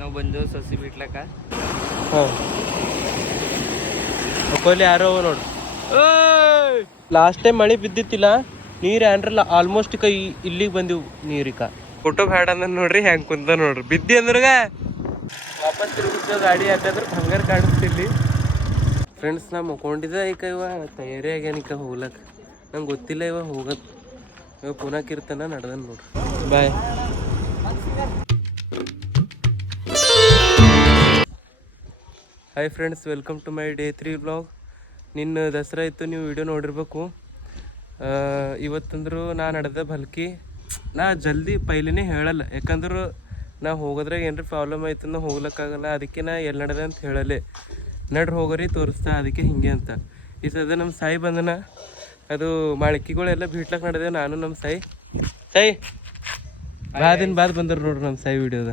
ನಾವು ಬಂದು ಸಸಿ ಬಿಡ್ಲಕ್ಕ ಅಕ್ಕೋಲಿ ಯಾರೋ ನೋಡ್ರಿ. ಲಾಸ್ಟ್ ಟೈಮ್ ಮಳೆ ಬಿದ್ದಿತ್ತಿಲ್ಲ, ನೀರು ಏನ್ರಲ್ಲ ಆಲ್ಮೋಸ್ಟ್ ಕೈ ಇಲ್ಲಿಗೆ ಬಂದಿವು ನೀರಿಕ. ಫೋಟೋ ಬ್ಯಾಡ ಅಂದ ನೋಡ್ರಿ, ಹೆಂಗೆ ಕುಂತ ನೋಡ್ರಿ. ಬಿದ್ದಿ ಅಂದ್ರಾಗ ವಾಪಸ್ ತಿರುಗಿಸೋ ಗಾಡಿ ಯಾಕಂದ್ರೆ ಹಂಗಾರ ಕಾಣಿಸ್ತಿಲ್ಲಿ. ಫ್ರೆಂಡ್ಸ್ ನಾ ಮುಕೊಂಡಿದ್ದೆ ಈಗ ಇವ ತಯಾರಿ ಆಗ್ಯಾನಿಕ ಹೋಗ್ಲಕ್ಕ. ನಂಗೆ ಗೊತ್ತಿಲ್ಲ ಇವ ಹೋಗೋದು. ಇವಾಗ ಪುನಾಕಿರ್ತಾನ ನಡ್ದನ್ ನೋಡ್ರಿ. Bye. Hi friends, welcome to my day 3 vlog. ನಿನ್ನ ದಸರಾ ಇತ್ತು, ನೀವು ವಿಡಿಯೋ ನೋಡಿರ್ಬೇಕು. ಇವತ್ತಂದ್ರು ನಾ ನಡೆದ ಭಲ್ಕಿ. ನಾ ಜಲ್ದಿ ಪೈಲಿನೇ ಹೇಳಲ್ಲ, ಯಾಕಂದ್ರೆ ನಾ ಹೋಗೋದ್ರಾಗ ಏನ್ರಿ ಪ್ರಾಬ್ಲಮ್ ಆಯ್ತು ನಾ ಹೋಗ್ಲಿಕ್ಕಾಗಲ್ಲ. ಅದಕ್ಕೆ ನಾ ಎಲ್ಲಿ ನಡೆದೆ ಅಂತ ಹೇಳಲೆ, ನಡ್ರಿ ಹೋಗೋರಿ ತೋರಿಸ್ತಾ. ಅದಕ್ಕೆ ಹಿಂಗೆ ಅಂತ ಈ ಸದ ನಮ್ಮ ಸಾಯಿ ಬಂದನ. ಅದು ಮಾಳಿಕೆಗಳೆಲ್ಲ ಬಿಟ್ಲಕ್ಕೆ ನಡೆದೆ. ನಾನು ನಮ್ಮ ಸಾಯಿ ಬಾದ್ ಬಂದರು ನೋಡ್ರಿ ನಮ್ಮ ಸಾಯಿ ವಿಡಿಯೋದ.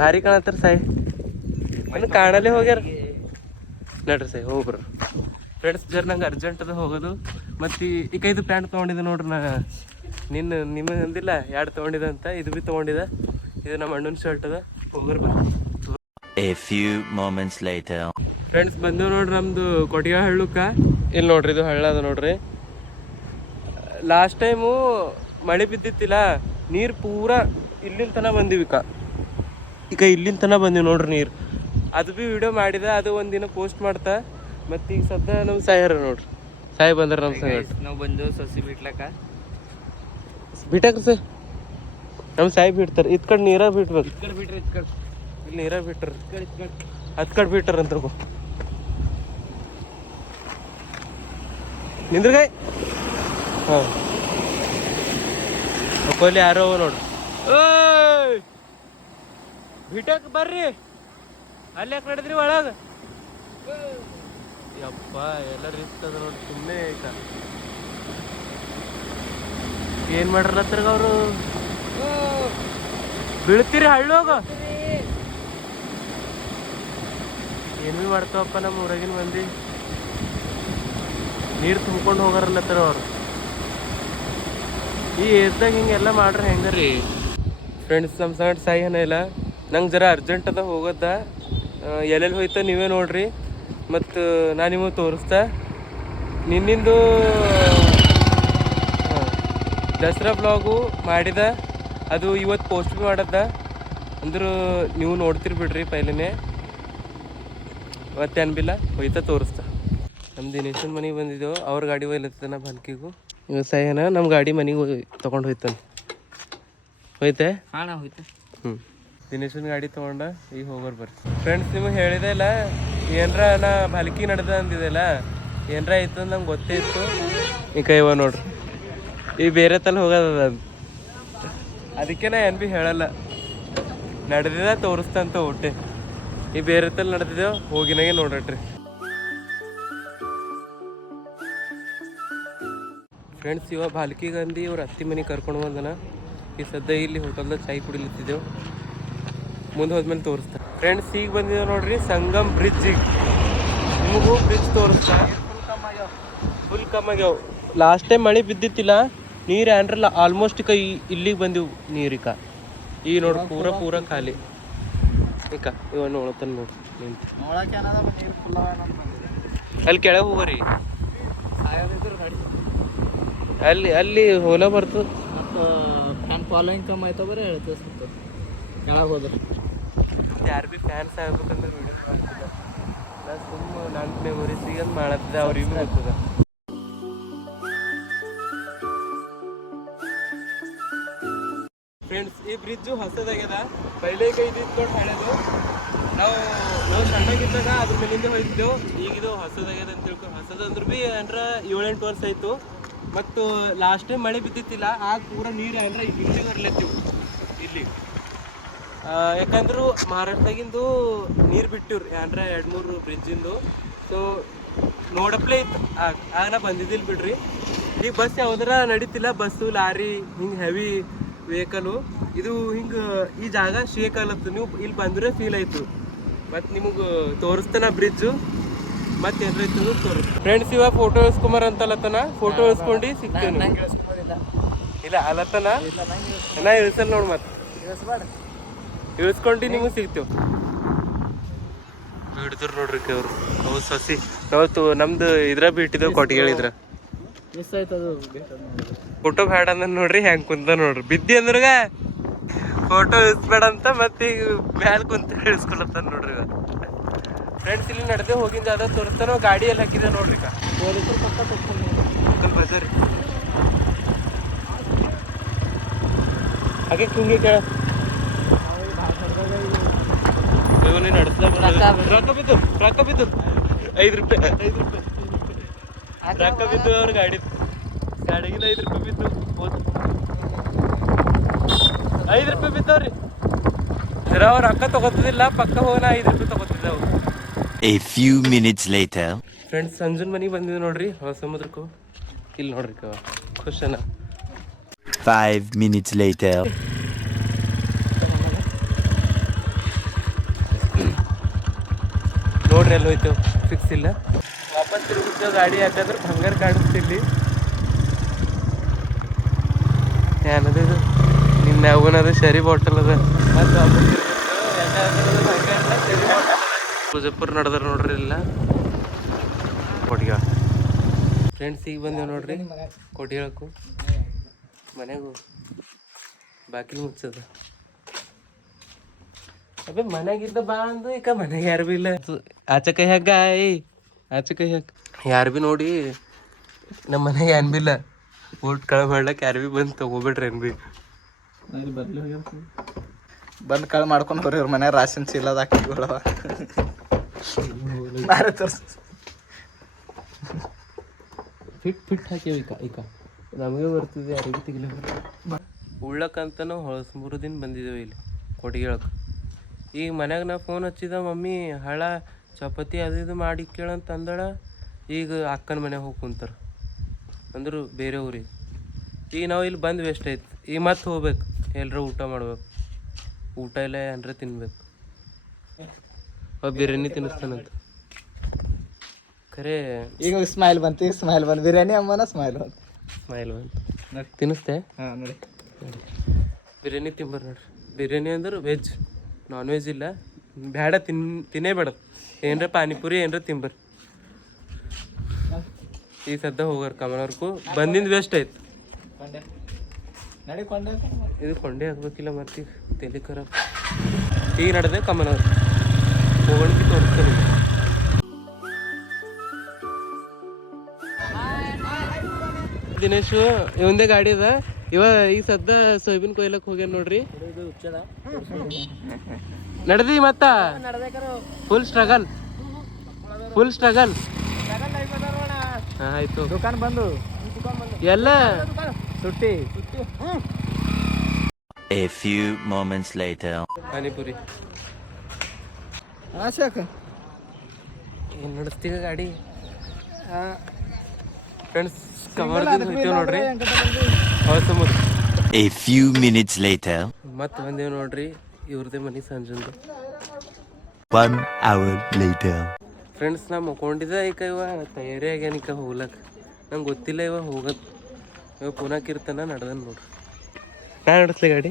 ಭಾರಿ ಕಾಣತ್ತಾರ ಸಾಯಿ, ಇನ್ನು ಕಾಣಲ್ಲೇ ಹೋಗ್ಯಾರ. ನಡ್ರಿ ಸಾಯಿ ಹೋಗ್ಬರು. ಫ್ರೆಂಡ್ಸ್ ಜರ್ ನಂಗೆ ಅರ್ಜೆಂಟ್ ಅದ ಹೋಗೋದು. ಮತ್ತು ಈಗ 5 ಪ್ಯಾಂಟ್ ತೊಗೊಂಡಿದ್ದೆ ನೋಡ್ರಿ. ನಾ ನಿಮಗೆ ಅಂದಿಲ್ಲ 2 ತೊಗೊಂಡಿದ್ದೆ ಅಂತ. ಇದು ಭೀ ತೊಗೊಂಡಿದ್ದೆ. ಇದು ನಮ್ಮ ಅಣ್ಣನ ಶರ್ಟ್ ಅದ. ಹೋಗ್ರಿ ಬರ್ರಿ. A few moments later. Friends ಬಂದು ನೋಡ್ರಿ ನಮ್ದು ಕೊಟ್ಟಿಗೆ ಹಳ್ಳಕ್ಕೆ. ಇಲ್ಲಿ ನೋಡ್ರಿ, ಇದು ಹಳ್ಳ ಅದ ನೋಡ್ರಿ. ಲಾಸ್ಟ್ ಟೈಮು ಮಳೆ ಬಿದ್ದಿತ್ತಿಲ್ಲ, ನೀರು ಪೂರಾ ಇಲ್ಲಿನ ತನಕ ಬಂದಿವಿಕ. ಈಗ ಇಲ್ಲಿನ ತನಕ ಬಂದಿವಿ ನೋಡ್ರಿ ನೀರು. ಅದು ಭೀ ವಿಡಿಯೋ ಮಾಡಿದ, ಅದು ಒಂದಿನ ಪೋಸ್ಟ್ ಮಾಡ್ತಾ. ಮತ್ತು ಈಗ ಸದ್ಯ ನಮ್ಮ ಸಾಯರ ನೋಡ್ರಿ, ಸಾಯಿ ಬಂದ್ರೆ ನಮ್ಮ ಸಾಯಿ. ನಾವು ಬಂದು ಸಸಿ ಬಿಡ್ಲಕ್ಕ ಬಿಟ್ಟಾಕ್ರಿ ಸರ್, ನಮ್ಮ ಸಾಯಿ ಬಿಡ್ತಾರೆ. ಇದ್ ಕಡೆ ನೀರಾಗ ಬಿಟ್ಬೇಕು. ಇಲ್ಲಿ ನೀರಾಗ ಬಿಟ್ರಿ, ಹತ್ತು ಕಡೆ ಬಿಟ್ಟಾರಂತ ನಿಂದ್ರಗಾಯ್. ಹಾಂ ಅಕ್ಕೋಲಿ ಯಾರೋ ನೋಡ್ರಿ. ಬಿಟ್ಟಾಕ ಬರ್ರಿ. ಅಲ್ಲಿ ಯಾಕೆ ನಡೆದ್ರಿ ಒಳಗೆ? ಯಪ್ಪ ಎಲ್ಲ ರಿಸ್ಕ್ ಅದ ನೋಡಿ. ಸುಮ್ಮನೆ ಆಯ್ತ ಏನು ಮಾಡ್ರತ್ರಗ ಅವರು. ಬೀಳ್ತೀರಿ ಹಳ್ಳೋಗ. ಏನು ಭೀ ಮಾಡ್ತಾವಪ್ಪ ನಮ್ಮ ಊರಾಗಿನ ಮಂದಿ. ನೀರು ತುಂಬ್ಕೊಂಡು ಹೋಗಾರಲ್ಲತ್ತಾರ ಅವರು. ಈ ಏಜ್ದಾಗ ಹಿಂಗೆಲ್ಲ ಮಾಡ್ರೆ ಹೆಂಗ್ರಿ? ಫ್ರೆಂಡ್ಸ್ ನಮ್ಮ ಸಂಗಡ ಸಾಯಿ ಏನ ಇಲ್ಲ. ನಂಗೆ ಜರ ಅರ್ಜೆಂಟ್ ಅದ ಹೋಗೋದ. ಎಲ್ಲೆಲ್ಲಿ ಹೋಯ್ತ ನೀವೇ ನೋಡ್ರಿ. ಮತ್ತು ನಾನು ನಿಮಗೆ ತೋರಿಸ್ತಾ. ನಿನ್ನಿಂದು ದಸರಾ ಬ್ಲಾಗು ಮಾಡಿದ, ಅದು ಇವತ್ತು ಪೋಸ್ಟ್ ಭೀ ಮಾಡದ. ಅಂದ್ರೆ ನೀವು ನೋಡ್ತಿರ್ ಬಿಡ್ರಿ ಪೈಲೇ. ಅವತ್ತು ಅನ್ಬಿಲ್ಲ ಹೋಯ್ತಾ ತೋರಿಸ್ತಾ. ನಮ್ಮ ದಿನೇಶನ್ ಮನೆಗೆ ಬಂದಿದ್ದೆವು. ಅವ್ರ ಗಾಡಿ ಒಯ್ಲತ್ತಾನ ಭಲ್ಕಿಗೂ. ಇವಾಗ ಸಾಯನ ನಮ್ಮ ಗಾಡಿ ಮನೆಗೆ ತೊಗೊಂಡು ಹೋಯ್ತಾನೆ. ಹೋಯ್ತೆ ಹೋಯ್ತು. ದಿನೇಶನ್ ಗಾಡಿ ತೊಗೊಂಡ ಈಗ ಹೋಗೋರು ಬರ್ರಿ. ಫ್ರೆಂಡ್ಸ್ ನಿಮಗೆ ಹೇಳಿದೆ ಇಲ್ಲ, ಏನರ ನಾ ಭಲ್ಕಿ ನಡೆದ ಅಂದಿದ್ದೆಲ್ಲ, ಏನರ ಆಯ್ತು ನಂಗೆ ಗೊತ್ತೇ ಇತ್ತು. ಈಗ ಇವ ನೋಡ್ರಿ, ಈ ಬೇರೆ ತಲೆ ಹೋಗೋದ. ಅದಕ್ಕೆ ನಾ ಏನು ಭೀ ಹೇಳಲ್ಲ, ನಡೆದಿದ ತೋರಿಸ್ತಂತ ಊಟೆ. ಈ ಬೇರೆ ತಲೆ ನಡೆದಿದ್ದೇವೆ, ಹೋಗಿನಾಗೆ ನೋಡ್ರಿ. ಫ್ರೆಂಡ್ಸ್ ಇವಾಗ ಭಾಲ್ಕಿಗೆ ಅಂದು ಇವ್ರ ಅತ್ತಿ ಮನೆಗೆ ಕರ್ಕೊಂಡು ಬಂದನ. ಈ ಸದ್ಯ ಇಲ್ಲಿ ಹೋಟೆಲ್ದಾಗ ಚಾಯ್ ಕುಡಿಲಿತ್ತಿದ್ದೆವು. ಮುಂದೆ ಹೋದ್ಮೇಲೆ ತೋರಿಸ್ತಾ. ಫ್ರೆಂಡ್ಸ್ ಈಗ ಬಂದಿದ್ದೇವೆ ನೋಡ್ರಿ ಸಂಗಮ್ ಬ್ರಿಡ್ಜಿಗೆ. ನಿಮಗೂ ಬ್ರಿಡ್ಜ್ ತೋರಿಸ್ತಾ. ಫುಲ್ ಕಮ್ಮಾಗ್ಯಾವ. ಲಾಸ್ಟ್ ಟೈಮ್ ಮಳೆ ಬಿದ್ದಿತ್ತಿಲ್ಲ, ನೀರು ಏನ್ರಲ್ಲ ಆಲ್ಮೋಸ್ಟ್ ಕೈ ಇಲ್ಲಿಗೆ ಬಂದಿವು ನೀರಿಕ. ಈಗ ನೋಡ್ರಿ ಪೂರ ಖಾಲಿ. ಈಗ ಇವ ನೋಡ್ತಾನೆ ನೋಡ್ರಿ ನಿಂತು. ಅಲ್ಲಿ ಕೆಳಗೆ ಹೋಗ್ರಿ. ಅಲ್ಲಿ ಹೋಲ ಬರ್ತದೆ. ಫ್ಯಾನ್ ಫಾಲೋಯಿಂಗ್ ಕಮ್ಮಿ ಆಯ್ತು ಬರೀ ಹೇಳ್ತದೆ. ಕೆಳಗೆ ಹೋದ್ರೆ ಯಾರು ಭೀ ಫ್ಯಾನ್ಸ್ ಆಗ್ಬೇಕಂದ್ರೆ ವಿಡಿಯೋ ಮಾಡ್ತಿದ್ದ. ನಾ ಸುಮ್ಮ ನನ್ನ ಮೆಮೊರೀಸಿಗೆ ಅಂತ ಮಾಡತ್ತಿದ್ದೆ. ಅವ್ರಿಗೆ ಗೊತ್ತದ. ಫ್ರೆಂಡ್ಸ್ ಈ ಬ್ರಿಡ್ಜು ಹೊಸದಾಗ್ಯದ. ಪೈಲೆ ಇದ್ಕೊಂಡು ಹಳೆದು. ನಾವು ಸಣ್ಣಗಿದ್ದಾಗ ಅದ್ರ ಮೇಲಿಂದ ಹೋಯ್ತಿದ್ದೆವು. ಈಗಿದು ಹೊಸದಾಗ್ಯದ ಅಂತ ತಿಳ್ಕೊಂಡು. ಹೊಸದಂದ್ರೆ ಭೀ ಏನ್ರ 7-8 ವರ್ಷ ಆಯಿತು. ಮತ್ತು ಲಾಸ್ಟ್ ಟೈಮ್ ಮಳೆ ಬಿದ್ದಿತ್ತಿಲ್ಲ, ಆಗ ಪೂರ ನೀರು ಏನ್ರ ಇಲ್ಲಿಗೆ ಬರ್ಲತ್ತೀವಿ ಇಲ್ಲಿ. ಯಾಕಂದ್ರೆ ಮಹಾರಾಷ್ಟ್ರದಾಗಿಂದು ನೀರು ಬಿಟ್ಟಿವ್ರಿ ಏನ್ರ 2-3 ಬ್ರಿಡ್ಜಿಂದು. ಸೊ ನೋಡಪ್ಲೇ ಇತ್ತು. ಆಗ ನಾ ಬಂದಿದ್ದಿಲ್ಲ ಬಿಡ್ರಿ. ಈಗ ಬಸ್ ಯಾವ್ದಾರ ನಡೀತಿಲ್ಲ, ಬಸ್ಸು ಲಾರಿ ಹಿಂಗೆ ಹೆವಿ ವೆಹಿಕಲು. ಇದು ಹಿಂಗೆ ಈ ಜಾಗ ಶೇಕ್ ಆಗ್ಲತ್ತು. ನೀವು ಇಲ್ಲಿ ಬಂದರೆ ಫೀಲ್ ಆಯಿತು. ಮತ್ತು ನಿಮಗೆ ತೋರಿಸ್ತಾನ ಬ್ರಿಡ್ಜು. ಮತ್ತೆ ಏನಾರ ಇತ್ತು ತೋರಿಸ್ತಾನೆ. ಫ್ರೆಂಡ್ಸ್ ಇವಾಗ ಫೋಟೋ ಇಳಿಸ್ಕೊಂಬರ ಅಂತಲ್ಲತ್ತನ. ಫೋಟೋ ಇಳಿಸ್ಕೊಂಡು ಸಿಗ್ತೇನೆ. ಇಲ್ಲ ಅಲ್ಲತ್ತನ ನಾ ಇಳಿಸಲ್ಲ ನೋಡಿ. ಮತ್ತೆ ಇಳಿಸ್ಕೊಂಡು ನಿಮಗೆ ಸಿಗ್ತೇವೆ. ಹಿಡಿದ್ರು ನೋಡ್ರಿ ಅವ್ರು ಅವು ಸಸಿ ನಾವು ನಮ್ದು ಇದ್ರ ಬಿಟ್ಟಿದ್ದೇವೆ ಕೊಟ್ಟಿಗೆಳಿದ್ರ ಮಿಸ್ ಆಯ್ತದು ಫೋಟೋ ಬ್ಯಾಡ ಅಂದ ನೋಡ್ರಿ ಹೆಂಗ್ ಕುಂತ ನೋಡ್ರಿ ಬಿದ್ದಿ ಅಂದ್ರಗ ಫೋಟೋ ಇಳಿಸ್ಬೇಡ ಅಂತ ಮತ್ತೆ ಈಗ ಮ್ಯಾಲ ಕುಂತ ಇಳಿಸ್ಕೊಳತ್ತ ನೋಡ್ರಿ. ಫ್ರೆಂಡ್ಸ್ ಇಲ್ಲಿ ನಡೆದೇ ಹೋಗಿಂದ ಅದ ತೋರಿಸ್ತಾನ ಗಾಡಿ ಎಲ್ಲ ಹಾಕಿದೆ ನೋಡ್ರಿ ಪೊಲೀಸರು ಪಕ್ಕ ತಗೊಂಡು ಬಜಾರಿ ಹಾಗೆ ಹಿಂಗೆ ಕೇಳ ರೊಕ್ಕ ಬಿದ್ದು 5 ರೂಪಾಯಿ ರೊಕ್ಕ ಬಿದ್ದು ಅವ್ರ ಗಾಡಿಗಿಂದ 5 ರೂಪಾಯಿ ಬಿದ್ದು 5 ರೂಪಾಯಿ ಬಿದ್ದವ್ರಿ. ಅವ್ರು ರೊಕ್ಕ ತಗೋತಿದ್ದಿಲ್ಲ ಪಕ್ಕ ಹೋಗೋಣ 5 ರೂಪಾಯಿ ತಗೋತಿದ್ದೆವು. A few minutes later. Friends ಸಂಜುನ್ ಮನೆಗೆ ಬಂದಿದ್ದು ನೋಡ್ರಿ ಸಮುದ್ರಕ್ಕೂ ಇಲ್ಲಿ ನೋಡ್ರಿ ಖುಷನ. 5 minutes later. ನೋಡ್ರಿ ಅಲ್ಲಿ ಹೋಯ್ತು ಫಿಕ್ಸ್ ಇಲ್ಲ ವಾಪಸ್ ತಿರುಗಿಸ್ತೇವೆ ಗಾಡಿ ಯಾಕಂದ್ರೆ ಬಂಗಾರ ಕಾಣಿಸ್ತಿಲ್ಲಿ ಏನದು ಇದು ನಿನ್ನ ಅವನದು ಶರಿ ಬಾಟಲ್ ಅದ ಮತ್ತು ವಾಪಸ್ ಶರಿ ಬಾಟಲ್ ಮುಜಫರ್ ನಡೆದಾರ ನೋಡ್ರಿ ಇಲ್ಲ ಕೊಟ್ಟಿಗೆ. ಫ್ರೆಂಡ್ಸ್ ಈಗ ಬಂದೇವು ನೋಡ್ರಿ ಕೊಟ್ಟಿಗೆಳಕ್ಕೂ ಮನೆಗೂ ಬಾಕಿಲು ಮುಚ್ಚದ ಅಬೇ ಮನೆಗಿದ್ದ ಬಾ ಅಂದು ಈಗ ಮನೆಗೆ ಯಾರು ಭೀ ಇಲ್ಲ. ಆಚೆ ಕೈ ಹಾಕ ಆಚೆ ಕೈ ಹಾಕ ಯಾರು ಭೀ ನೋಡಿ ನಮ್ಮ ಮನೆಗೆ ಏನ್ ಭೀ ಇಲ್ಲ. ಊಟ ಕಳ ಮಾಡ್ಲಕ್ಕೆ ಯಾರು ಭೀ ಬಂದು ತಗೋಬಿಡ್ರಿ ಏನ್ ಭೀ ಬಂದು ಕಳ್ ಮಾಡ್ಕೊಂಡು ಹೋರಿ ಅವ್ರ ಮನೆ ರಾಶನ್ ಚೀಲದ ಹಾಕಿಗಳವ ನಾರೇ ತೋರ್ಸ ಫಿಟ್ ಹಾಕ್ಯವ ಈಗ ನಮಗೆ ಬರ್ತಿದೆ ಯಾರಿಗೂ ತೆಗಿಲಿ ಉಳ್ಳಕ್ಕಂತ ನಾವು ಹೊಳಸ್ಮೂರು ದಿನ ಬಂದಿದ್ದೇವೆ ಇಲ್ಲಿ ಕೊಟ್ಟಿಗೆಳಕ್ಕೆ. ಈಗ ಮನ್ಯಾಗ ನಾ ಫೋನ್ ಹಚ್ಚಿದ ಮಮ್ಮಿ ಹಳ ಚಪಾತಿ ಅದು ಇದು ಮಾಡಿ ಕೇಳಂತ ಅಂದಳ. ಈಗ ಅಕ್ಕನ ಮನೆಗೆ ಹೋಗಿ ಕುಂತಾರ ಅಂದರು ಬೇರೆ ಊರಿಗೆ. ಈಗ ನಾವು ಇಲ್ಲಿ ಬಂದು ವೇಸ್ಟ್ ಆಯ್ತು. ಈಗ ಮತ್ತೆ ಹೋಗ್ಬೇಕು ಎಲ್ಲರ ಊಟ ಮಾಡ್ಬೇಕು. ಊಟ ಇಲ್ಲ ಏನಾರ ತಿನ್ಬೇಕು. ಬಿರಿಯಾನಿ ತಿನ್ನಿಸ್ತಾನಂತ ಖರೆ. ಈಗ ಸ್ಮೈಲ್ ಬಂತು ಬಿರಿಯಾನಿ ಅಮ್ಮನ ಸ್ಮೈಲ್ ಬಂತು ತಿನ್ನಿಸ್ತೆ. ಹಾಂ ನೋಡಿ ಬಿರಿಯಾನಿ ತಿಂಬರ್ ನೋಡ್ರಿ. ಬಿರಿಯಾನಿ ಅಂದ್ರೆ ವೆಜ್ ನಾನ್ ವೆಜ್ ಇಲ್ಲ ಬೇಡ ತಿನ್ನೇ ಬೇಡ. ಏನರ ಪಾನಿಪುರಿ ಏನರ ತಿಂಬರ್. ಈ ಸದ್ದ ಹೋಗಾರ ಕಮಲವ್ರಿಗೂ ಬಂದಿಂದ ವೇಸ್ಟ್ ಆಯ್ತು. ಇದು ಕೊಂಡೆ ಹಾಕ್ಬೇಕಿಲ್ಲ ಮತ್ತೆ ತಲೆ ಖರಾಬ್. ಈಗ ನಡೆದೆ ಕಮಲವ್ರು ಹೋಗೋಣಕ್ಕೆ ತೋರಿಸ್ತಾರೆ. ದಿನೇಶು ಇವಂದೇ ಗಾಡಿ ಅದ. ಈಗ ಸದ್ದ ಸೋಯಾಬೀನ್ ಕೊಯ್ಲಕ್ಕೆ ಹೋಗ್ಯಾನ ನೋಡ್ರಿ. ನಡೆದಿ ಮತ್ತ ಫುಲ್ ಸ್ಟ್ರಗಲ್ ಆಯ್ತು. ದುಕಾನ್ ಬಂದು ಎಲ್ಲ ಸುಟ್ಟಿ. A few moments later. Panipuri ಏನು ನಡೆಸ್ತೀವಿ ಗಾಡಿ. ಫ್ರೆಂಡ್ಸ್ ಕವರ್ ಹೋಯ್ತೇವೆ ನೋಡ್ರಿ ಸಮುದ್ರ. A few minutes later. ಮತ್ತೆ ಬಂದೇವು ನೋಡ್ರಿ ಇವ್ರದೇ ಮನೆ ಸಂಜಂದು. 1 hour later. ಫ್ರೆಂಡ್ಸ್ ನಾ ಮುಕ್ಕೊಂಡಿದ್ದೆ ಈಗ ಇವ ತಯಾರಿ ಆಗ್ಯಾನಿಕ ಹೋಗ್ಲಕ್ಕ. ನಂಗೆ ಗೊತ್ತಿಲ್ಲ ಇವ ಹೋಗದ್. ಇವ ಪುನಾಕಿರ್ತಾನ ನಡ್ದನ್ ನೋಡ್ರಿ. ನಾ ನಡೆಸ್ಲಿ ಗಾಡಿ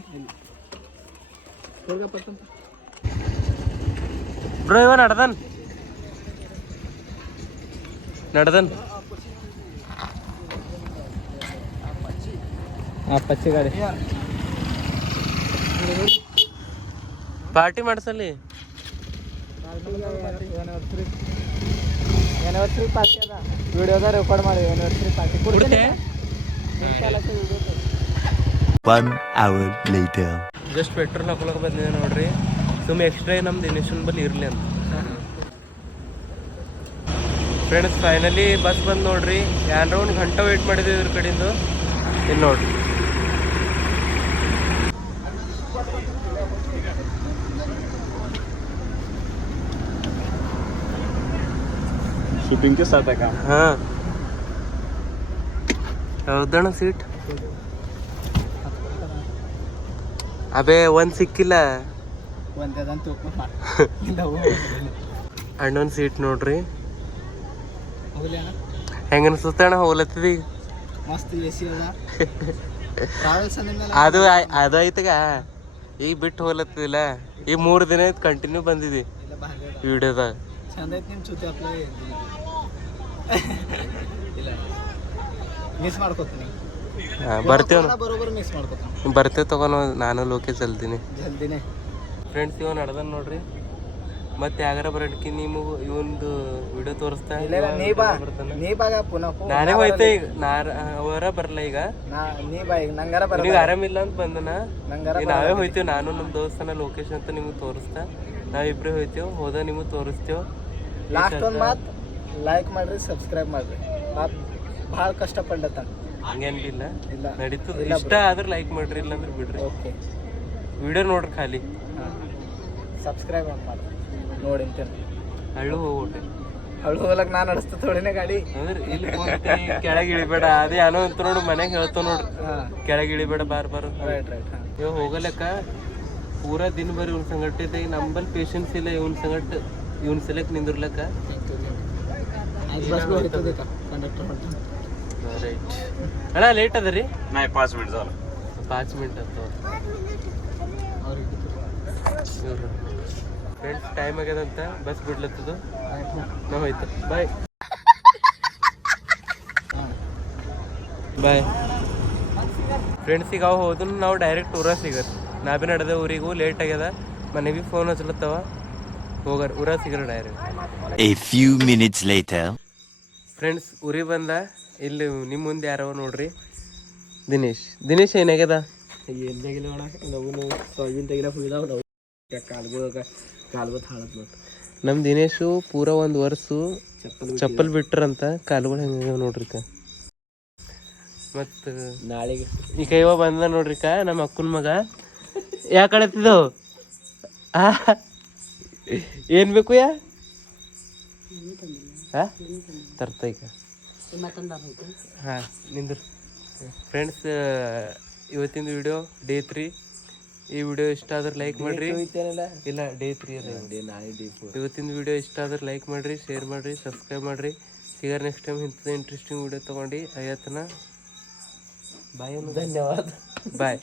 ಬ್ರೋ. ಇವ ನಡ್ದನ್ ಪಚ್ಚಿ ಗಾಡಿ ಪಾರ್ಟಿ ಮಾಡ್ಸಲ್ಲಿ. ಆನಿವರ್ಸರಿ ಪಾರ್ಟಿ ಅದ ವಿಡಿಯೋದಾಗ ರೆಕಾರ್ಡ್ ಮಾಡಿ ಆನಿವರ್ಸರಿ ಪಾರ್ಟಿ ಕೊಡ್ತೀನಿ. 1 hour later. ಜಸ್ಟ್ ಪೆಟ್ರೋಲ್ ಹಾಕೊಳಕ್ಕೆ ಬಂದಿದೆ ನೋಡ್ರಿ. ಸುಮ್ಮನೆ ಎಕ್ಸ್ಟ್ರಾ ನಮ್ಮ ದಿನೇಶನ್ ಬಲ್ಲಿ ಇರಲಿ ಅಂತ. ಫ್ರೆಂಡ್ಸ್ ಫೈನಲಿ ಬಸ್ ಬಂದು ನೋಡ್ರಿ. ಏನಾರ ಒಂದು ಗಂಟೆ ವೇಟ್ ಮಾಡಿದ್ದೀವಿ ಇದ್ರ ಕಡೆಯಿಂದ. ಇಲ್ಲಿ ನೋಡ್ರಿ शूटिंग के साथ है काम. ಹಾಂ ಹೌದಣ್ಣ ಸೀಟ್. ಅಬೇ ಒಂದು ಸಿಕ್ಕಿಲ್ಲ. ಅಣ್ಣೊಂದು ಸೀಟ್ ನೋಡ್ರಿ ಹೆಂಗ ಅನ್ಸುತ್ತೆ ಅಣ್ಣ ಹೋಗ್ಲತ್ತಿದಿ. ಮಸ್ತ್ ಎಸಿ ಅದ. ಟ್ರಾವೆಲ್ಸ್ ಅದು ಐತಗ ಈಗ ಬಿಟ್ಟು ಹೋಗ್ಲತ್ತಿಲ್ಲ ಈಗ 3 ದಿನ ಆಯ್ತು ಕಂಟಿನ್ಯೂ ಬಂದಿದ್ದಿ ಇಲ್ಲ ಭಾರಿ ಅದ. ವಿಡಿಯೋದಾಗ. ಚಂದ ಐತಿ ನಿಮ್ಮ ಚೂತಿ ಅಪ್ಲೈ ಇಲ್ಲ ಮಿಸ್ ಮಾಡ್ಕೋತೀನಿ. ಬರ್ತೇವ್ ಬರೋಬ್ಬರ ಮಿಸ್ ಮಾಡ್ಕೋತೀನಿ. ಬರ್ತೇವೆ ತಗೊಂಡು ನಾನು ಲೋಕೆ ಜಲ್ದಿನಿ. ಜಲ್ದಿನೇ ಫ್ರೆಂಡ್ಸ್ ಇವ ನಡ್ದನ್ ನೋಡ್ರಿ. ಮತ್ತೆ ಯಾಗಾರ ಬರಡ್ಕಿ ನಿಮಗೂ ಇವೊಂದು ವಿಡಿಯೋ ತೋರಿಸ್ತಾ ನೀ ಬಾಗ ಪುನಃ ನಾನೇ ಹೋಯ್ತೆ ಈಗ ಅವರ ಬರಲ್ಲ ಈಗ ನೀ ಬಾ ಈಗ ನಂಗಾರ ಬರ ನಿನಗೆ ಆರಾಮಿಲ್ಲ ಅಂತ ಬಂದನ ನಂಗಾರ ಈಗ ನಾವೇ ಹೋಯ್ತೇವೆ. ನಾನು ನಮ್ಮ ದೋಸ್ತನ ಲೊಕೇಶನ್ ಅಂತ ನಿಮಗೆ ತೋರಿಸ್ತಾ ನಾವಿಬ್ರೇ ಹೋಯ್ತೇವೆ. ಹೋದ ನಿಮಗೆ ತೋರಿಸ್ತೇವೆ. ಲಾಸ್ಟ್ ಒಂದು ಮಾತು ಲೈಕ್ ಮಾಡ್ರಿ ಸಬ್ಸ್ಕ್ರೈಬ್ ಮಾಡ್ರಿ. ಭಾಳ ಕಷ್ಟಪಡ್ಲತ್ತ ಹಂಗೇನಿಲ್ಲ ಇಲ್ಲ ನಡೀತದ. ಇಷ್ಟ ಆದ್ರೆ ಲೈಕ್ ಮಾಡ್ರಿ ಇಲ್ಲ ಅಂದ್ರೆ ಬಿಡ್ರಿ. ಓಕೆ ವಿಡಿಯೋ ನೋಡ್ರಿ ಖಾಲಿ ಸಬ್ಸ್ಕ್ರೈಬ್ ಮಾಡ್ರಿ ನೋಡಿ ಅಂತೇಳಿ. ಹಳ್ಳು ಹೋಗ್ಬಿಟ್ಟೆ ಅವಳು ಹೋಗ್ಲಕ್ ನಾನು ನಡೆಸ್ತ ಥೋಡಿನೇ ಗಾಡಿ ಅಂದ್ರೆ ಇಲ್ಲಿ ಕೂತಿ ಕೆಳಗೆ ಇಳಿಬೇಡ ಅದೇ ಏನೋ ಅಂತ ನೋಡು ಮನೆಗೆ ಹೇಳ್ತಾವ ನೋಡ್ರಿ ಕೆಳಗೆ ಇಳಿಬೇಡ ಬಾರ್ ರೈಟ್ ರೈಟ್. ಇವಾಗ ಹೋಗಲಕ್ಕ ಪೂರಾ ದಿನ ಬರೀ ಇವ್ನ ಸಂಗಟ ಇದೆ. ನಂಬಲ್ಲಿ ಪೇಷನ್ಸ್ ಇಲ್ಲ ಇವನ್ ಸಂಗಟ ಇವನ್ ಸಲಕ್ ನಿಂದಿರ್ಲಕ್ಕ. ರೈಟ್ ಅಣ್ಣ ಲೇಟ್ ಅದ ರೀ 5 minutes 5 ಮಿನಿಟ್ ಅಂತ ಫ್ರೆಂಡ್ಸ್ ಟೈಮ್ ಆಗ್ಯದಂತ ಬಸ್ ಬಿಡ್ಲತ್ತದು ನಾವು ಹೋಯ್ತು. ಬಾಯ್ ಬಾಯ್ ಫ್ರೆಂಡ್ಸ್. ಈಗ ಅವು ಹೋದ್ರು ನಾವು ಡೈರೆಕ್ಟ್ ಊರ ಸಿಗರ್. ನಾ ಭೀ ನಡೆದ ಊರಿಗೂ ಲೇಟ್ ಆಗ್ಯದ. ಮನೆಗೆ ಭೀ ಫೋನ್ ಹಚ್ಲತ್ತವ ಹೋಗರ್ ಊರ ಸಿಗರ direct. A few minutes later. Friends ಊರಿಗೆ ಬಂದ ಇಲ್ಲಿ ನಿಮ್ಮ ಮುಂದೆ ಯಾರವ ನೋಡ್ರಿ ದಿನೇಶ್ ಏನಾಗ್ಯದ ಏನು ತೆಗಿಲ್ಲ ನೋಡ ನಾವು ಸೋಯಾಬೀನ್ ತೆಗಿಲಕ್ಕೆ ಹೋಗಿದಾವ ನಾವು ಕಾಲ್ಗೋತ್ ಹಾಳತ್ ನೋಡಿ. ನಮ್ಮ ದಿನೇಶು ಪೂರ ಒಂದು ವರ್ಷ ಚಪ್ಪಲ್ ಬಿಟ್ರಂತ ಕಾಲುಗಳು ಹೆಂಗ ನೋಡ್ರಿಕ. ಮತ್ತು ನಾಳೆಗೆ ಈಗ ಇವ ಬಂದ ನೋಡ್ರಿಕ ನಮ್ಮ ಅಕ್ಕನ ಮಗ. ಯಾಕೆ ಅಳತ್ತಿದ್ದವು ಏನು ಬೇಕು ತರ್ತ ಈಗ ಹಾಂ ನಿಂದ್ರು. ಫ್ರೆಂಡ್ಸ್ ಇವತ್ತಿನ ವಿಡಿಯೋ ಡೇ 3. ಈ ವಿಡಿಯೋ ಇಷ್ಟ ಆದ್ರೆ ಲೈಕ್ ಮಾಡ್ರಿ. ಇಲ್ಲ ಡೇ 3 ಅದ. ಇವತ್ತಿನ ವಿಡಿಯೋ ಇಷ್ಟ ಆದ್ರೆ ಲೈಕ್ ಮಾಡ್ರಿ, ಶೇರ್ ಮಾಡ್ರಿ, ಸಬ್ಸ್ಕ್ರೈಬ್ ಮಾಡ್ರಿ. ಸಿಗರ್ ನೆಕ್ಸ್ಟ್ ಟೈಮ್ ಇಂಥದ್ದು ಇಂಟ್ರೆಸ್ಟಿಂಗ್ ವಿಡಿಯೋ ತೊಗೊಂಡು ಅಯ್ಯತನ ಬಾಯ್. ಧನ್ಯವಾದ. ಬಾಯ್.